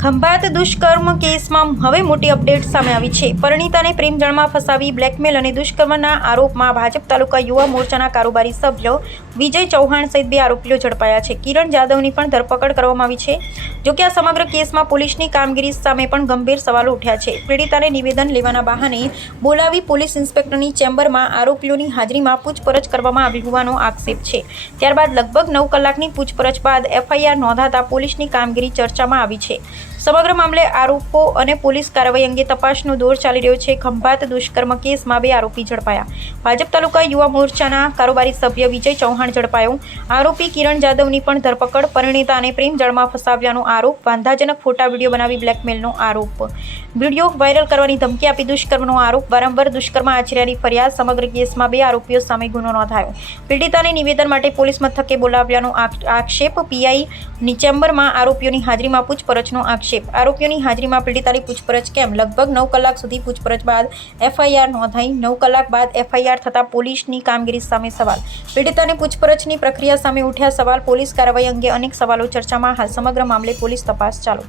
ખંભાત દુષ્કર્મ કેસમાં હવે મોટી અપડેટ સામે આવી છે। પરિણીતાને પ્રેમજાળમાં ફસાવી બ્લેકમેલ અને દુષ્કર્મના આરોપમાં ભાજપ તાલુકા યુવા મોરચાના કારોબારી સભ્ય વિજય ચૌહાણ સહિત 2 આરોપીઓ ઝડપાયા છે। કિરણ જાદવની પણ ધરપકડ કરવામાં આવી છે। જોકે આ સમગ્ર કેસમાં પોલીસની કામગીરી સામે પણ ગંભીર સવાલો ઉઠ્યા છે। પીડિતાને નિવેદન લેવાના બહાને બોલાવી પોલીસ ઇન્સ્પેક્ટરની ચેમ્બરમાં આરોપીઓની હાજરીમાં પૂછપરછ કરવામાં આવી હોવાનો આક્ષેપ છે। ત્યારબાદ લગભગ 9 કલાકની પૂછપરછ બાદ એફઆઈઆર નોંધાતા પોલીસની કામગીરી ચર્ચામાં આવી છે। સમગ્ર મામલે આરોપો અને પોલીસ કાર્યવાહી અંગે તપાસનો દોર ચાલી રહ્યો છે। ખંભાત દુષ્કર્મ કેસમાં 2 આરોપી ઝડપાયા। ભાજપ તાલુકા યુવા મોરચાના કારોબારી સભ્ય વિજય ચૌહાણ ઝડપાયો। આરોપી કિરણ જાદવની પણ ધરપકડ। પરિણીતાને પ્રેમજાળમાં ફસાવ્યાનો આરોપ। વાંધાજનક ફોટા વિડીયો બનાવી બ્લેકમેલનો આરોપ। વિડીયો વાયરલ કરવાની ધમકી આપી દુષ્કર્મનો આરોપ। વારંવાર દુષ્કર્મ આચર્યાની ફરિયાદ। સમગ્ર કેસમાં 2 આરોપીઓ સામે ગુનો નોંધાયો। પીડિતાને નિવેદન માટે પોલીસ મથકે બોલાવ્યાનો આક્ષેપ। પીઆઈની ચેમ્બરમાં આરોપીઓની હાજરીમાં પૂછપરછનો આક્ષેપ। આરોપીઓની હાજરીમાં પીડિતાની પૂછપરછ કેમ? લગભગ 9 કલાક સુધી પૂછપરછ બાદ એફઆઈઆર નોંધાઈ। 9 કલાક બાદ એફઆઈઆર થતા પોલીસની કામગીરી સામે સવાલ। પીડિતાની પૂછપરછની પ્રક્રિયા સામે ઉઠ્યા સવાલ। પોલીસ કાર્યવાહી અંગે અનેક સવાલો ચર્ચામાં। હાલ સમગ્ર મામલે પોલીસ તપાસ ચાલુ।